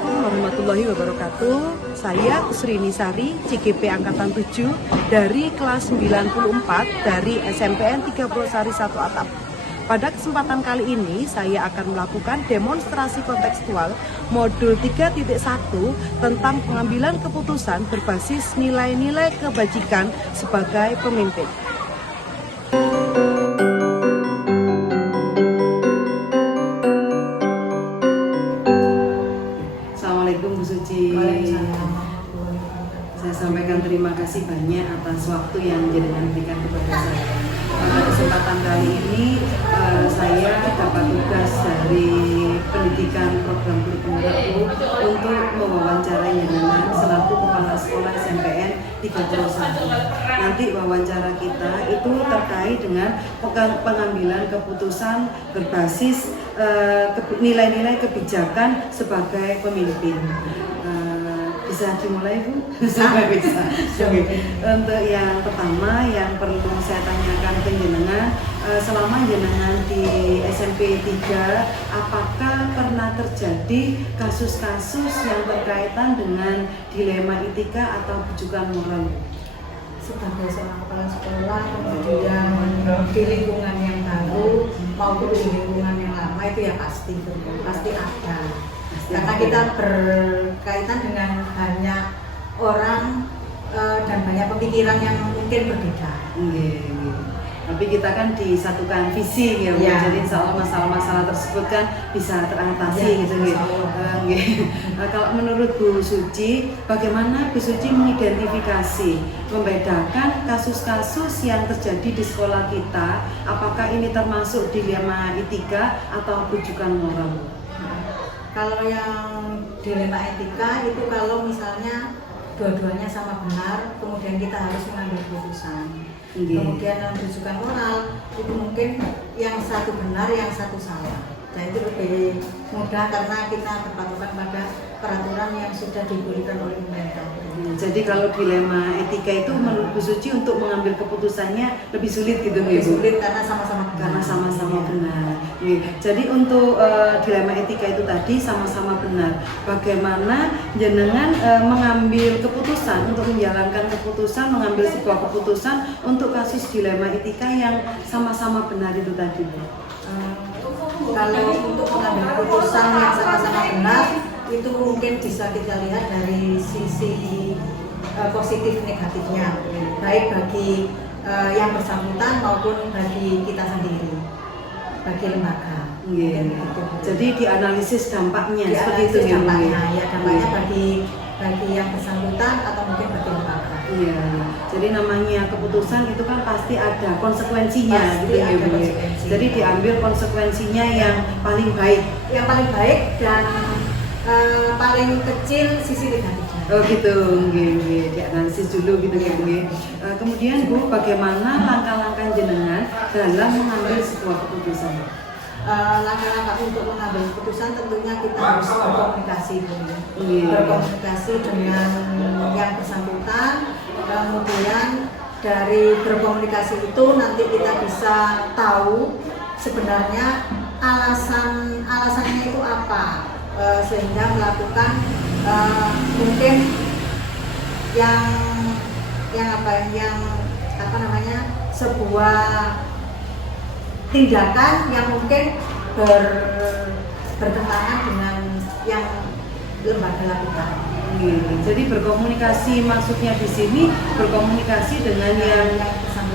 Assalamualaikum warahmatullahi wabarakatuh. Saya Usrini Sari, CGP Angkatan 7 dari kelas 94 dari SMPN 3 Brosari 1 Atap. Pada kesempatan kali ini saya akan melakukan demonstrasi kontekstual modul 3.1 tentang pengambilan keputusan berbasis nilai-nilai kebajikan sebagai pemimpin. Assalamualaikum Bu Suci. Saya sampaikan terima kasih banyak atas waktu yang jenengan berikan kepada saya. Pada kesempatan kali ini saya dapat tugas dari pendidikan program guru penggerakku untuk mewawancarai jenengan selaku kepala sekolah SMPN 31. Nanti wawancara kita itu terkait dengan pengambilan keputusan berbasis nilai-nilai kebijakan sebagai pemimpin. Bisa dimulai Bu? Bisa. Untuk yang pertama yang perlu saya tanyakan ke jenengan, selama jenengan di SMP 3, apakah pernah terjadi kasus-kasus yang berkaitan dengan dilema etika atau bujukan moral? Sebagai seorang kepala sekolah, kemudian di lingkungan yang baru maupun di lingkungan yang lama itu ya pasti ada. Karena kita berkaitan dengan banyak orang dan banyak pemikiran yang mungkin berbeda. Tapi kita kan disatukan visi ya, jadi insya Allah masalah-masalah tersebut kan bisa teratasi gitu. Kalau menurut Bu Suci, bagaimana Bu Suci mengidentifikasi, membedakan kasus-kasus yang terjadi di sekolah kita, apakah ini termasuk dilema etika atau bujukan moral? Kalau yang dilema etika itu kalau misalnya dua-duanya sama benar, kemudian kita harus mengambil keputusan. Kemudian yang bujukan moral itu mungkin yang satu benar, yang satu salah. Dan itu lebih mudah karena kita berpatokan pada peraturan yang sudah diberikan oleh pemerintah. Jadi kalau dilema etika itu menurut Bu Suci untuk mengambil keputusannya lebih sulit gitu lebih Bu? Sulit karena sama-sama benar. Benar. Jadi untuk dilema etika itu tadi sama-sama benar. Bagaimana jenengan mengambil keputusan untuk menjalankan keputusan, mengambil sebuah keputusan untuk kasus dilema etika yang sama-sama benar itu tadi Bu? Kalau untuk mengambil keputusan yang sama-sama benar itu mungkin bisa kita lihat dari sisi positif negatifnya, baik bagi yang bersangkutan maupun bagi kita sendiri, bagi lembaga. Jadi dianalisis dampaknya seperti itu ya. Dampaknya bagi yang bersangkutan atau mungkin bagi lembaga. Jadi namanya keputusan itu kan pasti ada konsekuensinya gitu ya Bu. Jadi diambil konsekuensinya yang paling baik. Yang paling baik dan paling kecil sisi negatifnya. Oh gitu, dianalisis dulu gitu ya Bu. Kemudian Bu, bagaimana langkah-langkah jenengan dalam mengambil sebuah keputusan? Langkah-langkah untuk mengambil keputusan tentunya kita harus berkomunikasi dulu. Berkomunikasi dengan yang bersangkutan, kemudian dari berkomunikasi itu nanti kita bisa tahu sebenarnya alasannya itu apa, sehingga melakukan mungkin yang sebuah tindakan yang mungkin bertentangan dengan yang lembaga lakukan. Jadi berkomunikasi maksudnya di sini berkomunikasi dengan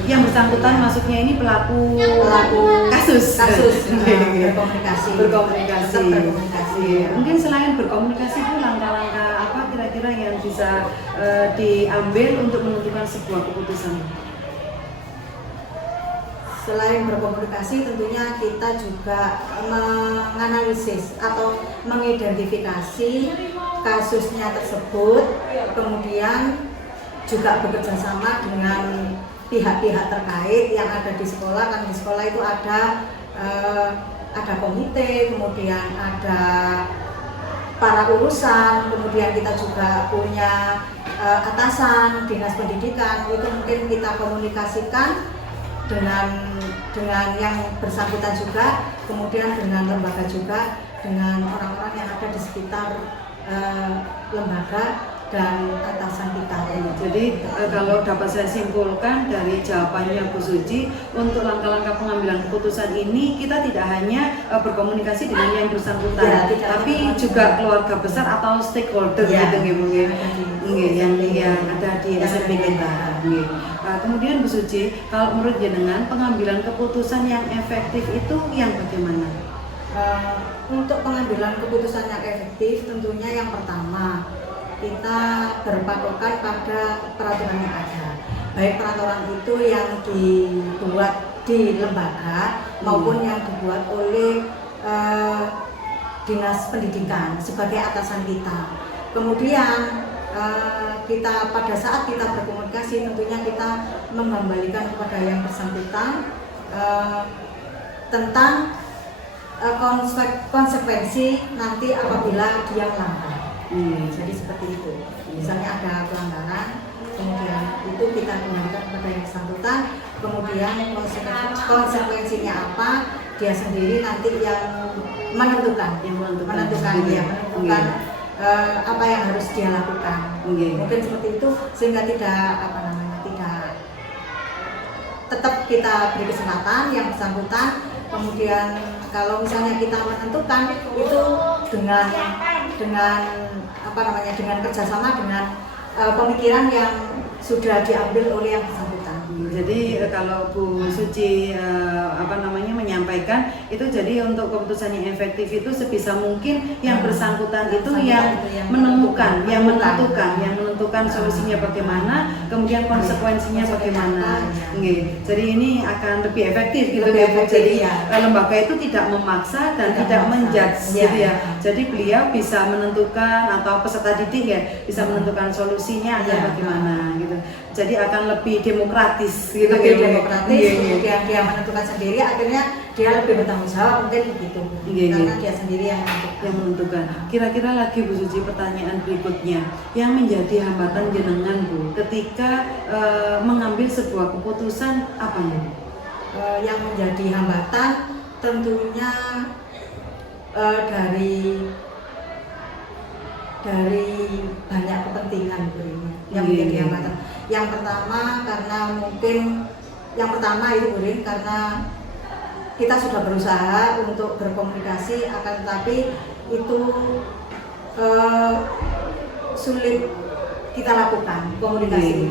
yang bersangkutan, maksudnya ini pelaku kasus. Berkomunikasi. Mungkin selain berkomunikasi itu langkah-langkah apa kira-kira yang bisa diambil untuk menentukan sebuah keputusan? Selain berkomunikasi, tentunya kita juga menganalisis atau mengidentifikasi kasusnya tersebut, kemudian juga bekerja sama dengan pihak-pihak terkait yang ada di sekolah. Kan di sekolah itu ada komite, kemudian ada para urusan, kemudian kita juga punya atasan, dinas pendidikan. Itu mungkin kita komunikasikan dengan yang bersangkutan juga, kemudian dengan lembaga juga, dengan orang-orang yang ada di sekitar lembaga dan atasan kita. Jadi kalau dapat saya simpulkan dari jawabannya Bu Suci, untuk langkah-langkah pengambilan keputusan ini kita tidak hanya berkomunikasi dengan yang bersangkutan, tapi juga keluarga besar atau stakeholder gitu mungkin yang ada di SMP kita. Kemudian Bu Suci, kalau menurut jenengan pengambilan keputusan yang efektif itu yang bagaimana? Untuk pengambilan keputusan yang efektif tentunya yang pertama kita berpatokan pada peraturan yang ada, baik peraturan itu yang dibuat di lembaga maupun yang dibuat oleh dinas pendidikan sebagai atasan kita. Kemudian kita pada saat kita berkomunikasi tentunya kita mengembalikan kepada yang bersangkutan tentang konsekuensi nanti apabila dia melanggar. Jadi seperti itu. Misalnya ada pelanggaran, kemudian itu kita kembalikan kepada yang bersangkutan, kemudian konsekuensinya apa, dia sendiri nanti yang menentukan apa yang harus dia lakukan. Mungkin seperti itu sehingga tidak tetap kita beri kesempatan yang bersangkutan. Kemudian kalau misalnya kita menentukan itu dengan kerjasama dengan pemikiran yang sudah diambil oleh yang bersangkutan. Jadi kalau Bu Suci menyampaikan itu, jadi untuk keputusan yang efektif itu sebisa mungkin yang bersangkutan itu yang menentukan solusinya bagaimana, kemudian konsekuensinya bagaimana. Jadi ini akan lebih efektif gitu ya Bu. Jadi lembaga itu tidak memaksa dan tidak menjudge gitu ya. Jadi beliau bisa menentukan, atau peserta didik ya bisa menentukan solusinya akan bagaimana gitu. Jadi akan lebih demokratis gitu. Kemudian dia menentukan sendiri, akhirnya dia lebih bertanggung jawab, mungkin begitu. Karena dia sendiri yang menentukan. Kira-kira lagi Bu Suci, pertanyaan berikutnya yang menjadi hambatan jenengan Bu ketika mengambil sebuah keputusan apa nih? Yang menjadi hambatan tentunya dari banyak kepentingan yang menjadi hambatan. Yang pertama itu karena kita sudah berusaha untuk berkomunikasi, akan tetapi itu sulit kita lakukan komunikasi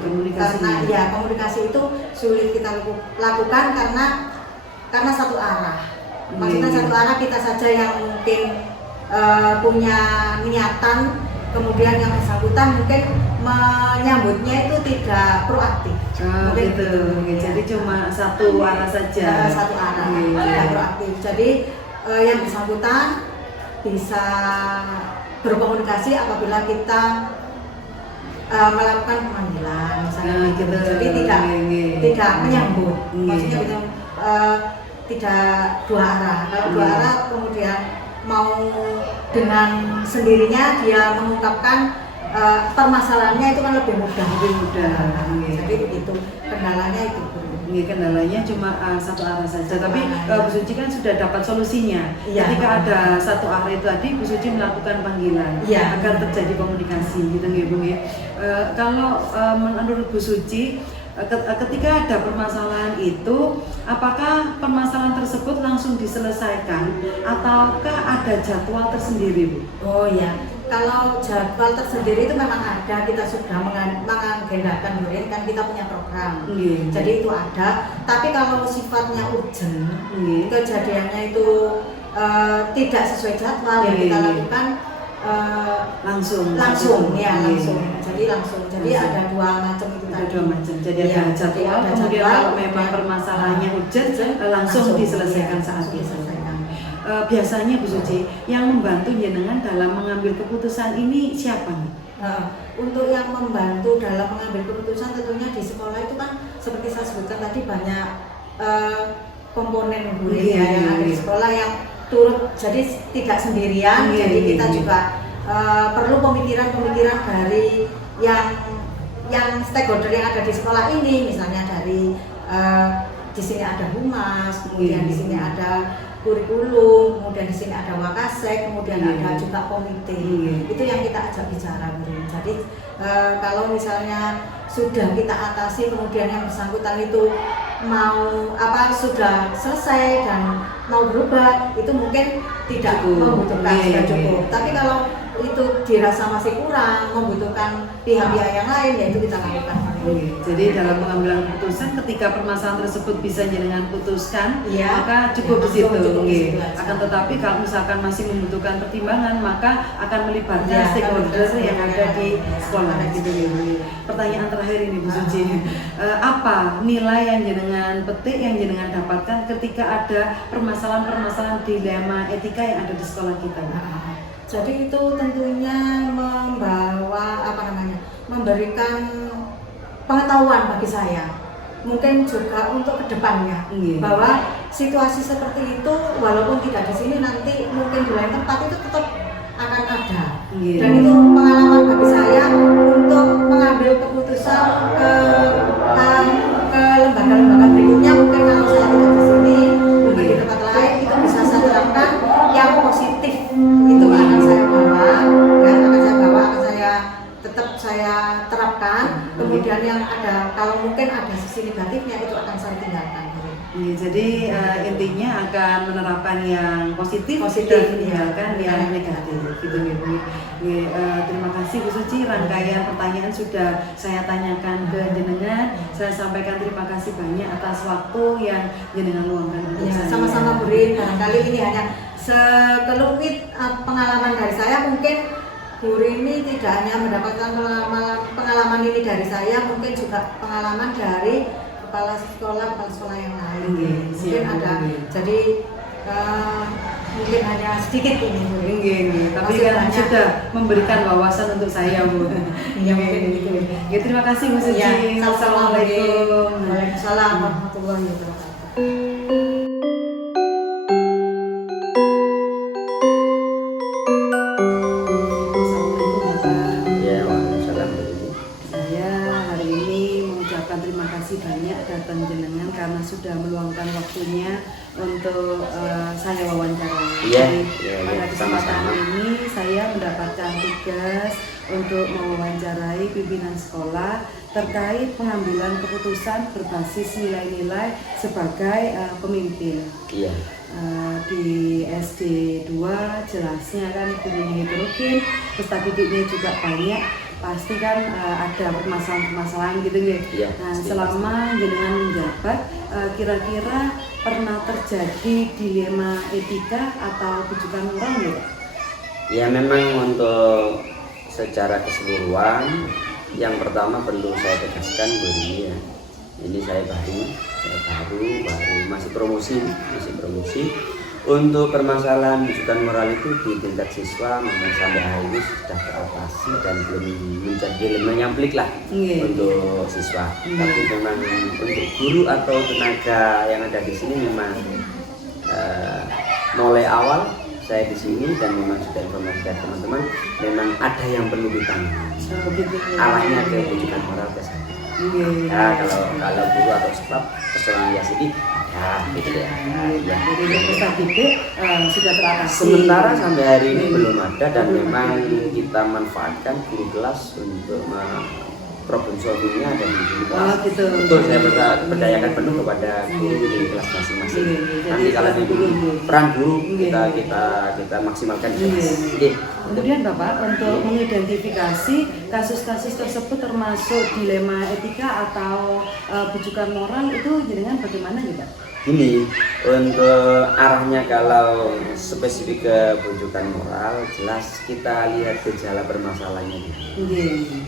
itu sulit kita lakukan karena satu arah. Maksudnya satu arah, kita saja yang mungkin punya niatan, kemudian yang bersangkutan mungkin menyambutnya itu tidak proaktif. Jadi cuma satu arah saja. Tidak proaktif. Jadi yang bersangkutan bisa berkomunikasi apabila kita melakukan pemanggilan, misalnya gitu. Jadi tidak menyambut. Maksudnya gitu, tidak dua arah. Kalau dua arah kemudian mau dengan sendirinya dia mengungkapkan permasalahannya, itu kan lebih mudah. Jadi begitu kendalanya itu. Kendalanya cuma satu arah saja. Tapi Bu Suci kan sudah dapat solusinya. Ketika ada satu arah itu tadi, Bu Suci melakukan panggilan agar terjadi komunikasi gitu ya Bu ya. Kalau menurut Bu Suci, ketika ada permasalahan itu, apakah permasalahan tersebut langsung diselesaikan ataukah ada jadwal tersendiri Bu? Oh ya, kalau jadwal tersendiri itu memang ada, kita sudah mengagendakan kan kita punya program. Jadi itu ada. Tapi kalau sifatnya urgent, kejadiannya itu tidak sesuai jadwal yang kita lakukan langsung. Jadi ada dua macam itu tadi. Jadi ada jadwal, kemudian kalau memang permasalahannya urgent langsung diselesaikan saat itu. Biasanya Bu Suci, yang membantu jenengan dalam mengambil keputusan ini siapa nih? Untuk yang membantu dalam mengambil keputusan tentunya di sekolah itu kan seperti saya sebutkan tadi, banyak komponen yang ada di sekolah yang turut, jadi tidak sendirian. Jadi kita juga perlu pemikiran dari yang stakeholder yang ada di sekolah ini, misalnya dari di sini ada humas, kemudian di sini ada kurikulum, kemudian di sini ada wakasek, kemudian Iya. ada juga komite. Iya. Itu yang kita ajak bicara, Bu. Jadi kalau misalnya sudah kita atasi, kemudian yang bersangkutan itu mau sudah selesai dan mau berubah, itu mungkin tidak Cukup. membutuhkan Iya, sudah iya. cukup. Tapi kalau itu dirasa masih kurang, membutuhkan pihak-pihak yang lain, ya itu kita lakukan. Jadi dalam pengambilan keputusan ketika permasalahan tersebut bisa jenengan putuskan, Iya. maka cukup di situ. Cukup di situ Nggih. aja. Akan tetapi kalau misalkan masih membutuhkan pertimbangan, maka akan melibatkan Ya, stakeholder yang ada di ya, sekolah ada gitu ya. Bu. Pertanyaan terakhir ini Bu Suci, apa nilai yang jenengan petik, yang jenengan dapatkan ketika ada permasalahan-permasalahan dilema etika yang ada di sekolah kita? Jadi itu tentunya memberikan pengetahuan bagi saya, mungkin juga untuk kedepannya, Iya. bahwa situasi seperti itu walaupun tidak di sini, nanti mungkin di lain tempat itu tetap akan ada. Iya. Dan itu pengalaman bagi saya untuk mengambil keputusan ke lembaga-lembaga berikutnya. Mungkin kalau saya tidak di sini, mungkin di tempat lain, itu bisa saya terapkan yang positif. Itu akan saya bawa, tetap saya terapkan. Kemudian yang ada, kalau mungkin ada sisi negatifnya, itu akan saya tinggalkan. Iya, jadi intinya akan menerapkan yang positif, Positif, dan meninggalkan iya. yang negatif gitu ya Bu. Terima kasih Bu Suci, rangkaian pertanyaan sudah saya tanyakan ke jenengan. Saya sampaikan terima kasih banyak atas waktu yang jenengan luangkan untuk Ya, saya. sama-sama Bu Rin. Barangkali ini hanya sekelumit pengalaman dari saya. Mungkin Bu Rini tidak hanya mendapatkan pengalaman ini dari saya, mungkin juga pengalaman dari kepala sekolah yang lain. Mungkin ada. Jadi mungkin hanya sedikit ini, Bu. Tapi Masih kan banyak. sudah memberikan wawasan untuk saya Bu. Iya, mungkin begitu. Ya, terima kasih Bu Suci. Ya, sama-sama, Bu Rin. Assalamualaikum. Waalaikumsalam warahmatullahi wabarakatuh. Assalamualaikum Bapak. Ya, waalaikumsalam. Saya hari ini mengucapkan terima kasih banyak datang jenengan karena sudah meluangkan waktunya untuk saya wawancara. Iya, Jadi, iya, pada kesempatan sama-sama. ini saya mendapatkan tugas untuk mewawancarai pimpinan sekolah terkait pengambilan keputusan berbasis nilai-nilai sebagai pemimpin. Iya. Di SD 2 jelasnya kan gurunya heterogen, peserta didiknya juga banyak, pasti kan ada permasalahan-permasalahan gitu ya. Iya, Nah, pasti, selama jenengan menjabat, kira-kira pernah terjadi dilema etika atau bujukan moral nggak? Ya, memang untuk secara keseluruhan, yang pertama perlu saya tegaskan Bu Rini ya. Ini saya baru masih promosi. Untuk permasalahan bujukan moral itu di tingkat siswa memang sampai hari ini sudah teratasi dan belum menjadi dilema yang pelik lah Iya. untuk siswa. Iya. Tapi memang untuk guru atau tenaga yang ada di sini memang mulai awal saya di sini dan memang sudah informasi dari teman-teman, memang ada yang perlu ditangani. So, gitu. Arahnya ke bujukan moral ke sana. Iya. Ya, kalau guru atau staf persoalan ya sedih ada gitu ya. Ya. Jadi untuk peserta didik sudah teratasi. Sementara sampai hari ini belum ada dan memang kita manfaatkan guru kelas untuk problem solvingnya ada di guru kelas. Oh, gitu. Betul, saya berdayakan penuh kepada guru di kelas masing-masing. Iya. Nanti kalau di peran guru kita maksimalkan di kelas. Iya. Oke. Kemudian Bapak untuk mengidentifikasi kasus-kasus tersebut termasuk dilema etika atau bujukan moral itu jenengan bagaimana ya Pak? Ini untuk arahnya kalau spesifik ke bujukan moral, jelas kita lihat gejala permasalahannya dulu.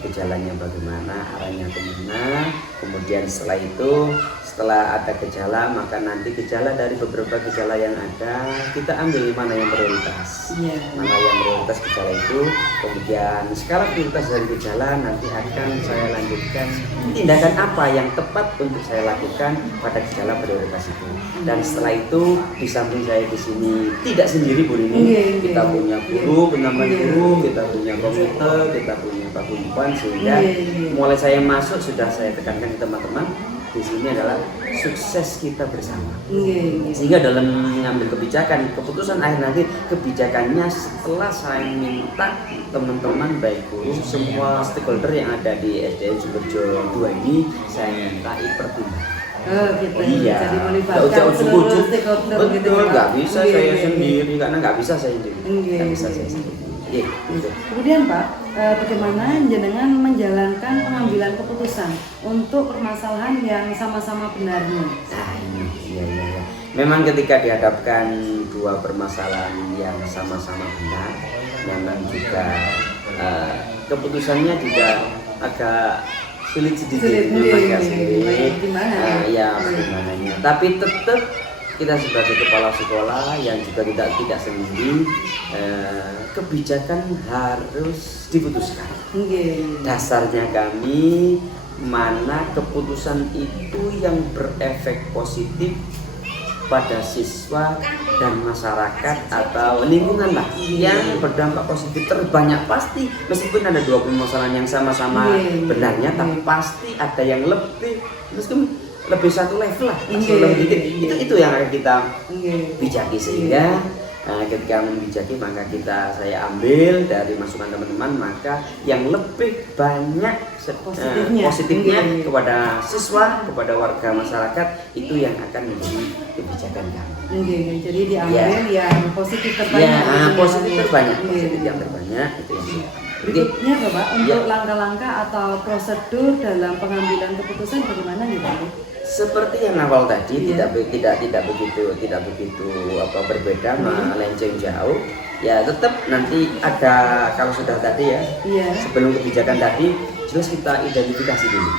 Gejalanya bagaimana, arahnya kemana, kemudian setelah itu setelah ada gejala maka nanti gejala dari beberapa gejala yang ada kita ambil mana yang prioritas. Mana yang prioritas gejala itu, kemudian sekarang prioritas dari gejala nanti akan saya lanjutkan tindakan apa yang tepat untuk saya lakukan pada gejala prioritas itu. Dan setelah itu di samping saya di sini tidak sendiri Bu Rini, kita punya guru, penambah guru, kita punya komite, kita punya paguyuban, sehingga mulai saya masuk sudah saya tekankan ke teman-teman di sini adalah sukses kita bersama. Nggih. Sehingga dalam mengambil kebijakan, keputusan akhir nanti kebijakannya setelah saya minta teman-teman baik guru semua stakeholder yang ada di SDN Sumberjo 2 ini saya minta pertimbangan. Oh gitu. Iya. Jadi Nggak melibatkan ujuk-ujuk. seluruh stakeholder gitu. Betul, ya, nggak Pak? bisa Nggih, saya nggih, sendiri karena nggak bisa saya sendiri. Nggih. Nggak bisa saya sendiri. Iya, gitu. Kemudian Pak, bagaimana jenengan menjalankan pengambilan keputusan untuk permasalahan yang sama-sama benarnya? Nah ini, iya. Memang ketika dihadapkan dua permasalahan yang sama-sama benar, memang juga keputusannya juga agak sulit sedikit, agak sulit. Gimana? Ya, bagaimananya. Tapi tetap kita sebagai kepala sekolah yang juga tidak sendiri, kebijakan harus diputuskan. Nggih. Dasarnya kami mana keputusan itu yang berefek positif pada siswa dan masyarakat atau lingkungan lah yang berdampak positif terbanyak pasti, meskipun ada dua permasalahan yang sama-sama benarnya, tapi pasti ada yang lebih, meskipun lebih satu level lah, lebih dikit. Itu yang akan kita bijaki, sehingga ketika membijaki maka saya ambil dari masukan teman-teman, maka yang lebih banyak positifnya kepada siswa, kepada warga masyarakat, itu yang akan menjadi kebijakan kami. Jadi diambil yang positif terbanyak. Positif terbanyak, positif yang terbanyak itu yang. Berikutnya Bapak, untuk langkah-langkah atau prosedur dalam pengambilan keputusan bagaimana nih Pak? Seperti yang awal tadi, tidak begitu berbeda, melenceng jauh. Ya tetap nanti ada, kalau sudah tadi sebelum kebijakan tadi jelas kita identifikasi dulu.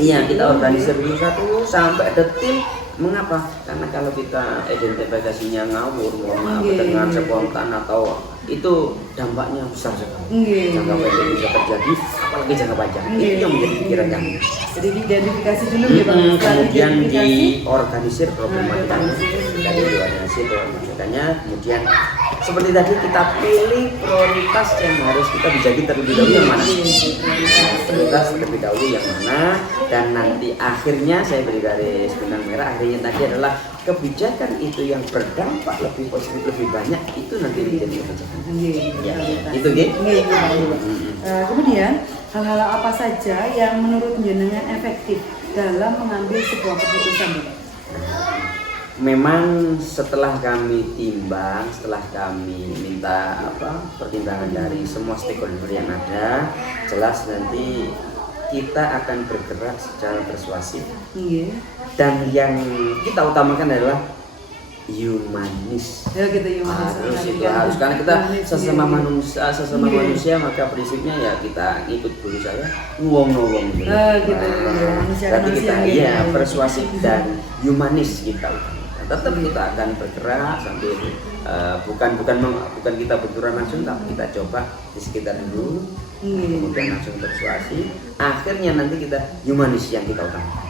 Iya, kita organisir dulu satu sampai detil. Mengapa? Karena kalau kita identifikasinya ngawur, dengan spontan atau itu dampaknya besar sekali. Jangka pendek bisa terjadi, apalagi jangka panjang. Itu yang menjadi pikiran kami. Jadi diidentifikasi dulu ya Pak. Kemudian diorganisir problematikanya, dari diorganisir problematikanya, kemudian seperti tadi kita pilih prioritas yang harus kita bijaki terlebih dahulu yang mana. Prioritas terlebih dahulu yang mana, dan nanti akhirnya saya beri garis benang merah, akhirnya tadi adalah kebijakan itu yang berdampak lebih positif, lebih banyak, itu nanti menjadi kebijakan. Itu gitu. Kemudian hal-hal apa saja yang menurut jenengan efektif dalam mengambil sebuah keputusan? Memang setelah kami timbang, setelah kami minta pertimbangan dari semua stakeholder yang ada, jelas nanti kita akan bergerak secara persuasif. Dan yang kita utamakan adalah humanis. Harus karena kita sesama manusia, maka prinsipnya ya kita ikut guru saya wong. Tapi kita persuasif dan humanis kita. Tetap kita akan bergerak sambil bukan kita bergerak langsung, tapi kita coba di sekitar dulu, kemudian langsung persuasi, akhirnya nanti kita humanis yang kita utamakan.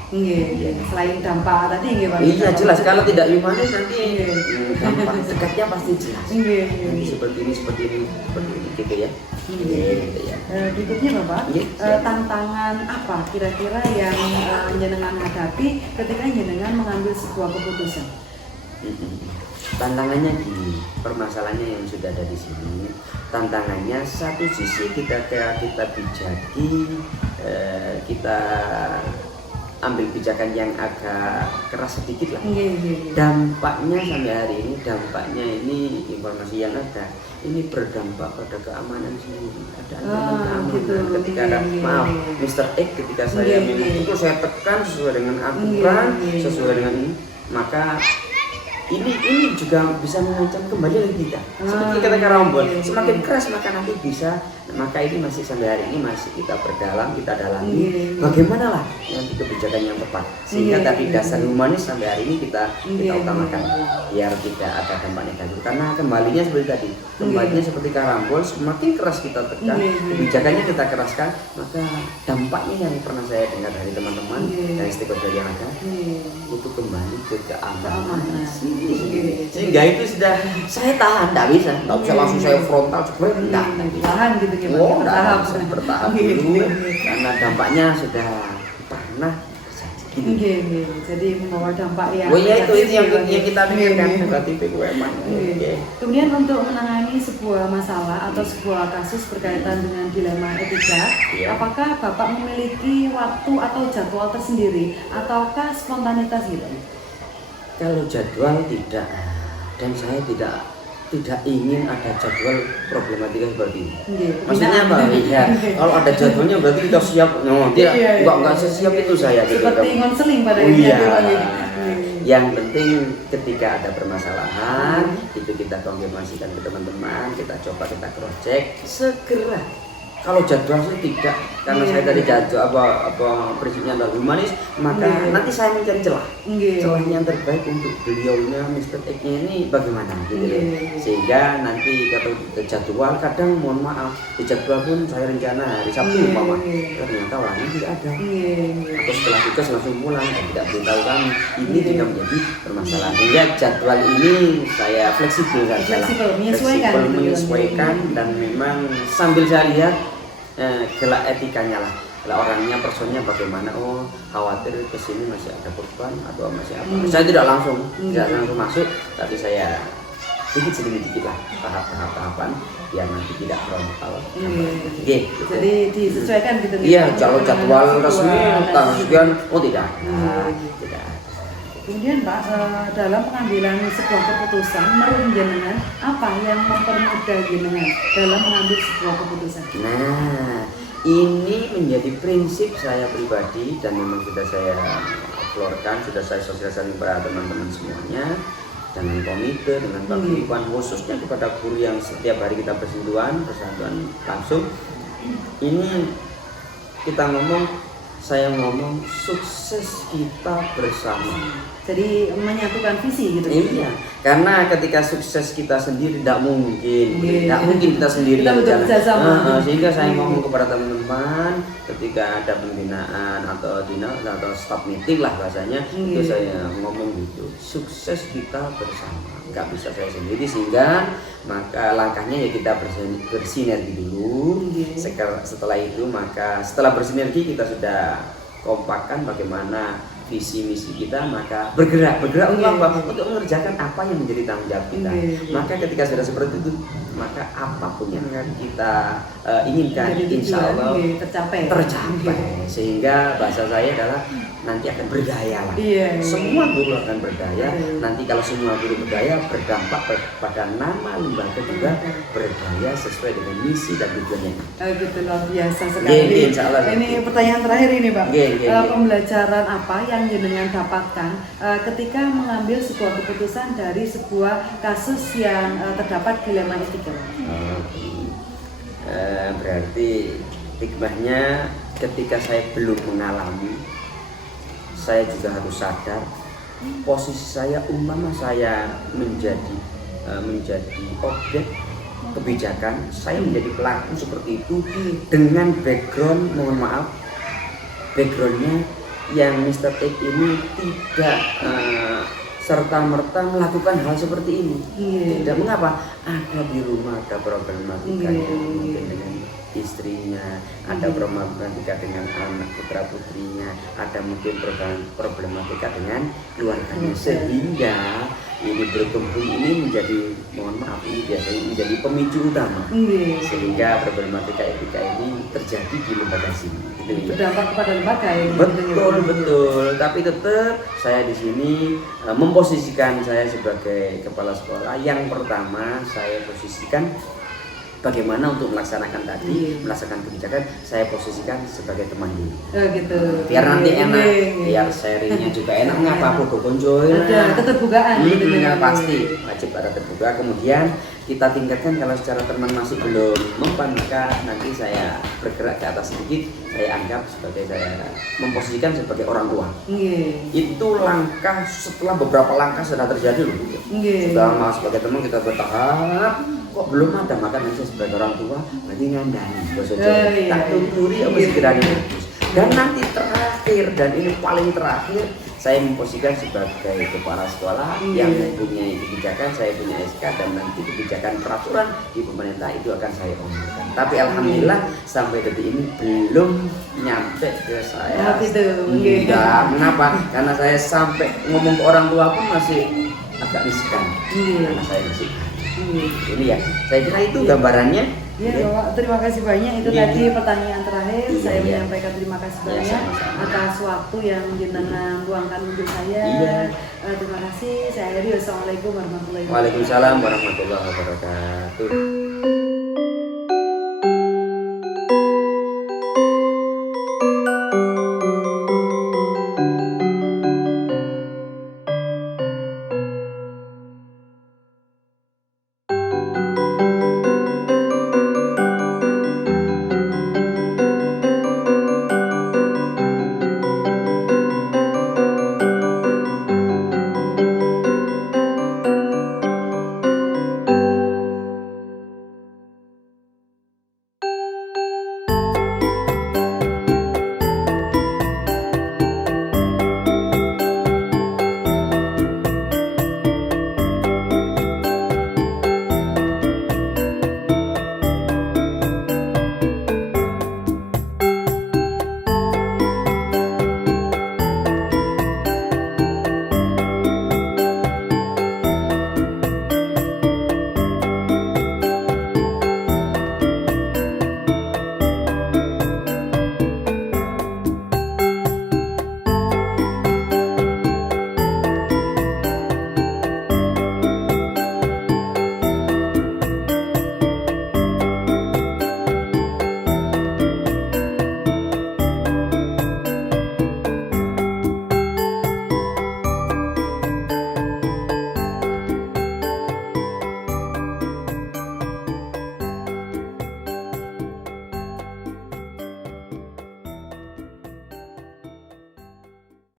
Selain dampak tadi Pak. Iya jelas, kalau tidak humanis nanti dampak dekatnya pasti jelas. Seperti ini gitu ya. Berikutnya Bapak, tantangan apa kira-kira yang jenengan hadapi ketika jenengan mengambil sebuah keputusan? Tantangannya gini, permasalahannya yang sudah ada di sini. Tantangannya satu sisi kita bijaki, kita ambil kebijakan yang agak keras sedikit lah. Dampaknya sampai hari ini, informasi yang ada ini berdampak pada keamanan sendiri. Ada keamanan. Ketika ada Mr. X, ketika saya minum itu saya tekan sesuai dengan aturan, sesuai dengan ini, maka ini juga bisa mengancam kembali lagi kita. Seperti kata Rombol, semakin keras maka nanti bisa. Maka ini masih sampai hari ini masih kita perdalam, kita dalami bagaimana lah nanti kebijakan yang tepat, sehingga tadi dasar humanis sampai hari ini kita utamakan biar tidak ada dampak negatif. Karena kembalinya seperti tadi, kembalinya seperti Karambol, semakin keras kita tekan, kebijakannya kita keraskan, maka dampaknya yang pernah saya dengar dari teman-teman dari stakeholder yang ada itu kembali ke keamanan. Sehingga itu sudah saya tahan, tidak bisa langsung saya frontal sebenarnya tahan gitu. Bertahap dulu karena dampaknya sudah pernah terjadi. Jadi membawa dampak yang oh iya, itu negatif yang ya. kita pikirkan negatif itu emang. Kemudian untuk menangani sebuah masalah atau sebuah kasus berkaitan dengan dilema etika, apakah Bapak memiliki waktu atau jadwal tersendiri ataukah spontanitas gitu? Kalau jadwal tidak, dan saya tidak ingin ada jadwal problematika seperti ini. Maksudnya apa? Ya, kalau ada jadwalnya berarti kita siap. No, enggak sesiap itu saya. Seperti konseling pada Yang penting ketika ada permasalahan itu kita konfirmasikan ke teman-teman, kita coba kita cross check segera. Kalau jadwal saya tidak, karena saya tadi jadwal prinsipnya adalah humanis, maka nanti saya mencari celah yang terbaik untuk beliaunya Mr. X-nya ini bagaimana gitu ya. Sehingga nanti kalau jadwal kadang mohon maaf di jadwal pun saya rencana hari Sabtu ternyata orangnya tidak ada, atau setelah tugas langsung pulang dan tidak beritahu kami. Ini tidak menjadi permasalahan. Sehingga jadwal ini saya fleksibel menyesuaikan dan memang sambil saya lihat gelak etikanya lah, orangnya, personnya bagaimana. Oh, khawatir kesini masih ada korban atau masih apa. Saya tidak langsung masuk, tapi saya sedikit lah tahapan biar nanti tidak frontal. Gitu. Jadi disesuaikan gitu. Iya, kalau jadwal resmi sekian, oh tidak ada. Kemudian Pak, dalam pengambilan sebuah keputusan menurut jenengan apa yang mempermudah jenengan dalam mengambil sebuah keputusan? Nah, ini menjadi prinsip saya pribadi dan memang sudah saya keluarkan, sudah saya sosialisasikan kepada teman-teman semuanya dengan komite, dengan paguyuban khususnya kepada guru yang setiap hari kita persatuan langsung. Ini kita saya ngomong sukses kita bersama. Jadi menyatukan visi gitu. Iya, karena ketika sukses kita sendiri tidak mungkin kita sendiri yang jalan. Sehingga saya ngomong kepada teman-teman ketika ada pembinaan atau staff meeting lah bahasanya, itu saya ngomong gitu, sukses kita bersama, nggak bisa saya sendiri. Sehingga maka langkahnya ya kita bersinergi dulu. Setelah itu maka setelah bersinergi kita sudah kompakkan bagaimana visi misi kita, maka bergerak untuk apa? Untuk mengerjakan apa yang menjadi tanggung jawab kita. Maka ketika sudah seperti itu, maka apapun yang akan kita inginkan, insya Allah tercapai. Sehingga bahasa saya adalah nanti akan berdaya lah. Semua guru akan berdaya. Nanti kalau semua guru berdaya, berdampak pada nama lembaga juga berdaya sesuai dengan misi dan tujuannya. Gitu, luar biasa sekali. Ini pertanyaan terakhir ini Pak. Pembelajaran apa yang jenengan dapatkan ketika mengambil sebuah keputusan dari sebuah kasus yang terdapat dilema etika? Berarti hikmahnya ketika saya belum mengalami, saya juga harus sadar posisi saya umpama saya menjadi objek kebijakan, saya menjadi pelaku seperti itu dengan background, mohon maaf, backgroundnya yang Mr. X ini tidak serta-merta melakukan hal seperti ini. Tidak, mengapa? Ada di rumah ada problematika mungkin dengan istrinya, ada problematika dengan anak putra putrinya, ada mungkin problematika dengan keluarganya, sehingga ini berkembang ini menjadi, mohon maaf, ini biasanya menjadi pemicu utama sehingga problematika etika ini terjadi di lembaga sini. Berdampak kepada lembaga ya. Betul. Tapi tetap saya di sini memposisikan saya sebagai kepala sekolah. Yang pertama saya posisikan bagaimana untuk melaksanakan melaksanakan kebijakan, saya posisikan sebagai teman dulu. Gitu. Biar nanti enak, biar sharingnya juga enak. Ngapa aku konjoy? Ada keterbukaan. Pasti wajib ada terbuka. Kemudian kita tingkatkan kalau secara teman masih belum mempan, maka nanti saya bergerak ke atas sedikit. Saya anggap sebagai saya memposisikan sebagai orang tua. Itu langkah setelah beberapa langkah sudah terjadi loh. Setelah sebagai teman kita bertahap, kok belum ada, maka nanti sebagai orang tua berarti ngandani tak tunturi apa sekiranya Dan nanti terakhir, dan ini paling terakhir, saya memposisikan sebagai kepala sekolah yang mempunyai kebijakan, saya punya SK, dan nanti kebijakan peraturan di pemerintah itu akan saya omongkan. Tapi alhamdulillah sampai detik ini belum nyampe ke saya. Kenapa? Karena saya sampai ngomong ke orang tua pun masih agak riskan, karena saya masih ini ya. Saya kira itu gambarannya. Ya, Bapak, terima kasih banyak. Itu tadi pertanyaan terakhir. Saya menyampaikan terima kasih banyak atas waktu yang jenengan luangkan untuk saya. Terima kasih. Saya akhiri. Wassalamualaikum warahmatullahi wabarakatuh. Waalaikumsalam warahmatullahi wabarakatuh.